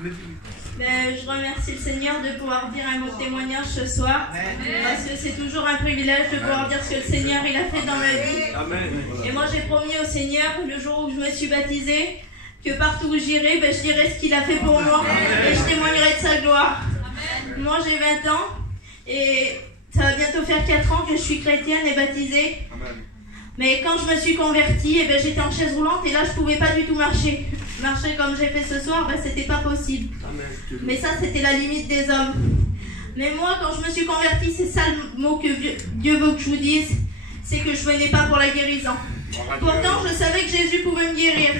Je remercie le Seigneur de pouvoir dire un mot de témoignage ce soir, parce que c'est toujours un privilège de pouvoir dire ce que le Seigneur il a fait dans ma vie. Et moi j'ai promis au Seigneur, le jour où je me suis baptisée, que partout où j'irai, je dirai ce qu'il a fait pour moi et je témoignerai de sa gloire. Moi j'ai 20 ans et ça va bientôt faire 4 ans que je suis chrétienne et baptisée. Mais quand je me suis convertie, j'étais en chaise roulante et là je pouvais pas du tout marcher. Marcher comme j'ai fait ce soir, c'était pas possible. Mais ça c'était la limite des hommes. Mais moi quand je me suis convertie, c'est ça le mot que Dieu veut que je vous dise, c'est que je venais pas pour la guérison. Pourtant je savais que Jésus pouvait me guérir.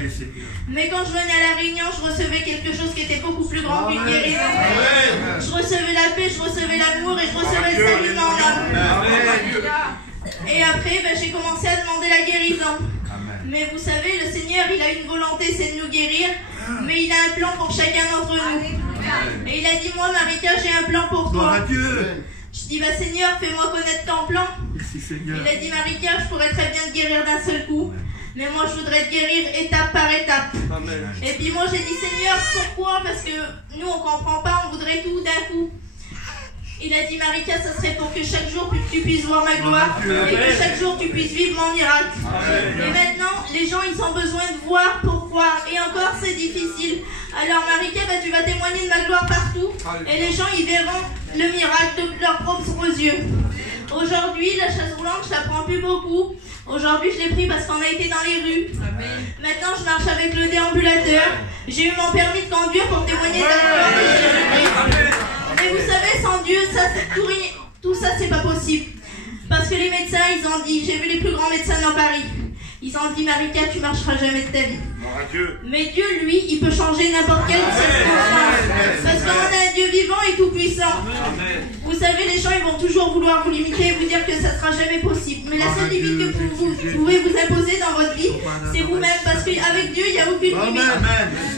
Mais quand je venais à la réunion, je recevais quelque chose qui était beaucoup plus grand qu'une guérison. Je recevais la paix, je recevais l'amour et je recevais le salut dans l'âme. Et après, j'ai commencé à demander la guérison. Mais vous savez, le Seigneur, il a une volonté, c'est de nous guérir. Mais il a un plan pour chacun d'entre nous. Et il a dit, moi, Marika, j'ai un plan pour toi. Je dis, Seigneur, fais-moi connaître ton plan. Il a dit, Marika, je pourrais très bien te guérir d'un seul coup. Mais moi, je voudrais te guérir étape par étape. Et puis moi, j'ai dit, Seigneur, pourquoi? Parce que nous, on ne comprend pas, on voudrait tout d'un coup. Il a dit, Marika, ça serait pour que chaque jour tu puisses voir ma gloire et que chaque jour tu puisses vivre mon miracle. Et maintenant, les gens, ils ont besoin de voir pour croire. Et encore, c'est difficile. Alors, Marika, tu vas témoigner de ma gloire partout. Et les gens, ils verront le miracle de leurs propres yeux. Aujourd'hui, la chaise roulante, je la prends plus beaucoup. Aujourd'hui, je l'ai pris parce qu'on a été dans les rues. Maintenant, je marche avec le déambulateur. J'ai eu mon permis de conduire pour témoigner de la gloire de Jésus-Christ. Mais vous savez, sans Dieu, tout ça, c'est pas possible. Parce que les médecins, ils ont dit, j'ai vu les plus grands médecins dans Paris. Ils ont dit, Marika, tu marcheras jamais de ta vie. Mais Dieu, lui, il peut changer n'importe quelle circonstance. Parce qu'on a un Dieu vivant et tout puissant. Vous savez, les gens, ils vont toujours vouloir vous limiter et vous dire que ça sera jamais possible. Mais la seule limite que vous pouvez vous imposer dans votre vie, c'est vous-même. Parce qu'avec Dieu, il n'y a aucune limite.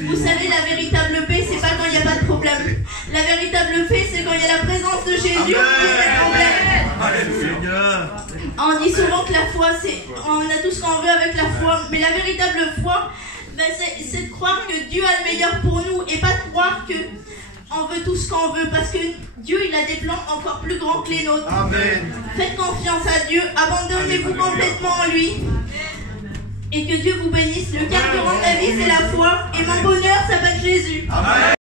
Vous savez, la véritable paix, c'est pas quand il n'y a pas de problème. La véritable paix, c'est quand il y a la présence de Jésus qui est le problème. On dit souvent que la foi, on a tout ce qu'on veut avec la foi. Mais la véritable foi, c'est de croire que Dieu a le meilleur pour nous et pas de croire que on veut tout ce qu'on veut, parce que Dieu, il a des plans encore plus grands que les nôtres. Amen. Faites confiance à Dieu, abandonnez-vous complètement en lui. Et que Dieu vous bénisse. Le carburant de la vie, c'est la foi. Et mon bonheur s'appelle Jésus. Amen.